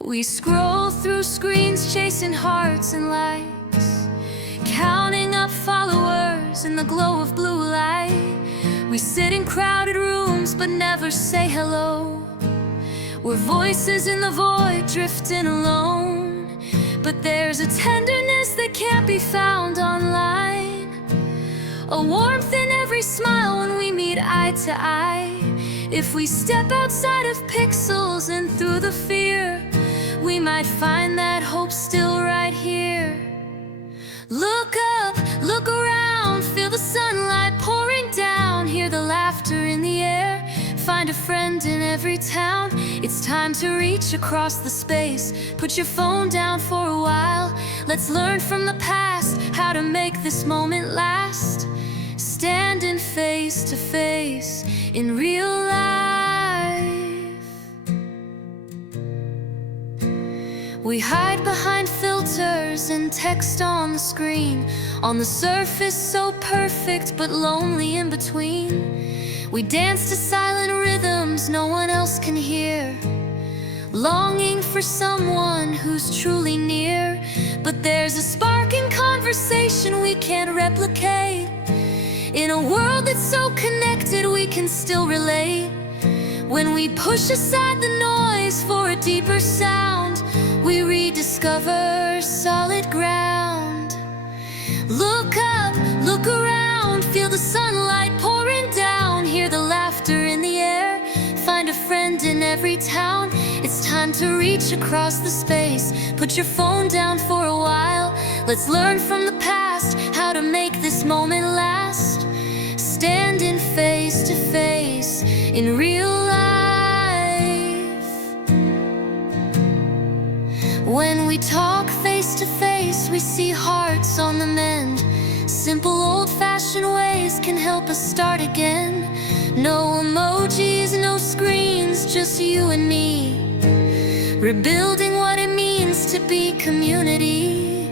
We scroll through screens chasing hearts and likes, counting up followers in the glow of blue light. We sit in crowded rooms but never say hello. We're voices in the void drifting alone. But there's a tenderness that can't be found online, a warmth in every smile when we meet eye to eye. If we step outside of pixels and through the fear, we might find that hope still right here. Look up, look around, feel the sunlight pouring down, hear the laughter in the air, find a friend in every town. It's time to reach across the space. Put your phone down for a while. Let's learn from the past how to make this moment last. Standing face to face in real life. We hide behind filters and text on the screen. On the surface so perfect but lonely in between. We dance to silent rhythms no one else can hear, longing for someone who's truly near. But there's a spark in conversation we can't replicate. In a world that's so connected we can still relate. When we push aside the noise for a deeper sound, we rediscover solid ground. Look up, look around, feel the sunlight pouring down, hear the laughter in the air, find a friend in every town. It's time to reach across the space. Put your phone down for a while. Let's learn from the past how to make this moment last. Standing face to face in real life. When we talk face to face, we see hearts on the mend. Simple old-fashioned ways can help us start again. No emojis, no screens, just you and me, rebuilding what it means to be community.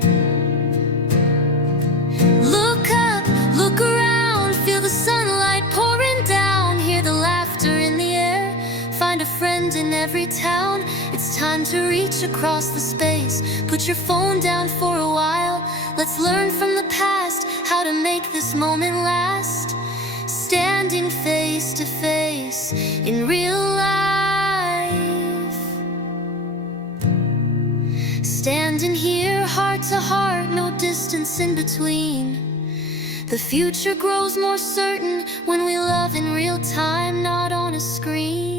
Look up, look around, feel the sunlight pouring down, hear the laughter in the air, find a friend in every town. It's time to reach across the space. Put your phone down for a while. Let's learn from the past how to make this moment last. Standing face to face in real life. Standing here heart to heart, no distance in between. The future grows more certain when we love in real time, not on a screen.